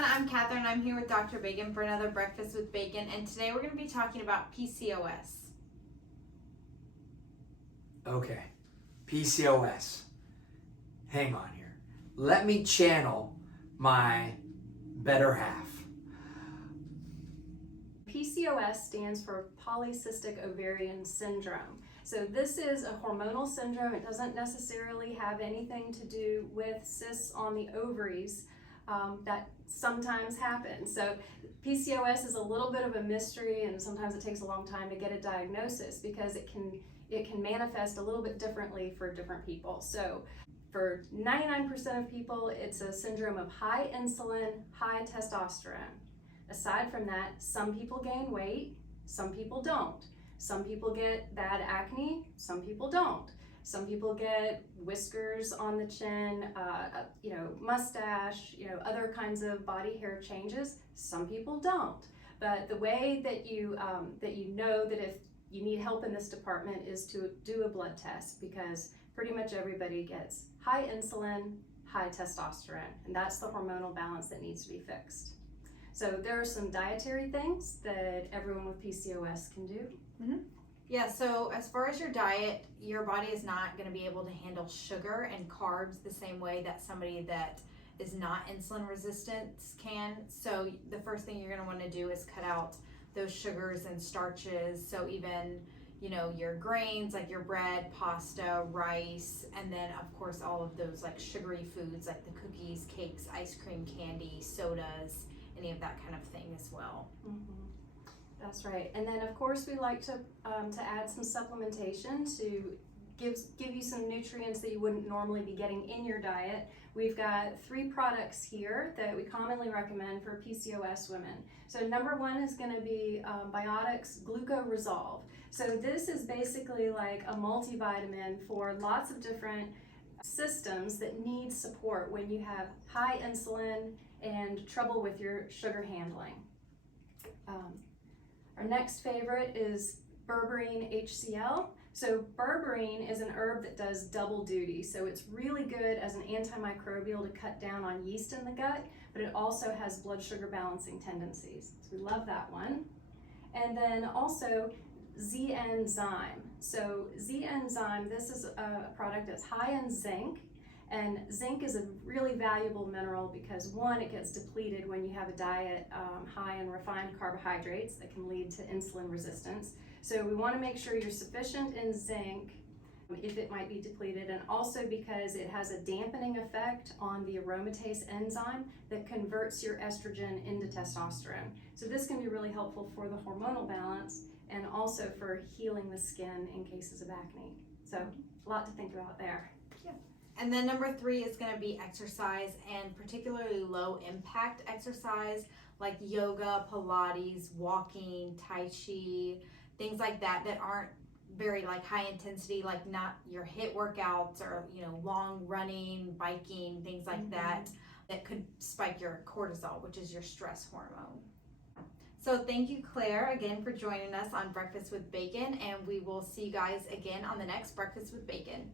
everyone, I'm Catherine. I'm here with Dr. Bacon for another Breakfast with Bacon, and today we're going to be talking about PCOS. Okay, PCOS. Hang on here. Let me channel my better half. PCOS stands for polycystic ovarian syndrome. So this is a hormonal syndrome. It doesn't necessarily have anything to do with cysts on the ovaries that sometimes happen. So PCOS is a little bit of a mystery, and sometimes it takes a long time to get a diagnosis because it can manifest a little bit differently for different people. So for 99% of people, it's a syndrome of high insulin, high testosterone. Aside from that, some people gain weight, some people don't. Some people get bad acne, some people don't. Some people get whiskers on the chin, mustache, other kinds of body hair changes. Some people don't. But the way that you know that if you need help in this department is to do a blood test, because pretty much everybody gets high insulin, high testosterone, and that's the hormonal balance that needs to be fixed. So there are some dietary things that everyone with PCOS can do. Mm-hmm. Yeah, so as far as your diet, your body is not going to be able to handle sugar and carbs the same way that somebody that is not insulin resistant can. So the first thing you're going to want to do is cut out those sugars and starches. So even, your grains like your bread, pasta, rice, and then of course all of those like sugary foods like the cookies, cakes, ice cream, candy, sodas, any of that kind of thing as well. Mm-hmm. That's right. And then of course we like to add some supplementation to give you some nutrients that you wouldn't normally be getting in your diet. We've got 3 products here that we commonly recommend for PCOS women. So number 1 is going to be Biotics Gluco-Resolve. So this is basically like a multivitamin for lots of different systems that need support when you have high insulin and trouble with your sugar handling. Our next favorite is Berberine HCI. So berberine is an herb that does double duty. So it's really good as an antimicrobial to cut down on yeast in the gut, but it also has blood sugar balancing tendencies. So we love that one. And then also Zn-Zyme. So Zn-Zyme, this is a product that's high in zinc. And zinc is a really valuable mineral because 1, it gets depleted when you have a diet high in refined carbohydrates that can lead to insulin resistance. So we want to make sure you're sufficient in zinc if it might be depleted, and also because it has a dampening effect on the aromatase enzyme that converts your estrogen into testosterone. So this can be really helpful for the hormonal balance and also for healing the skin in cases of acne. So a lot to think about there. Yeah. And then number 3 is going to be exercise, and particularly low impact exercise like yoga, Pilates, walking, Tai Chi, things like that aren't very like high intensity, like not your HIIT workouts or long running, biking, things like that could spike your cortisol, which is your stress hormone. So thank you, Claire, again for joining us on Breakfast with Bacon, and we will see you guys again on the next Breakfast with Bacon.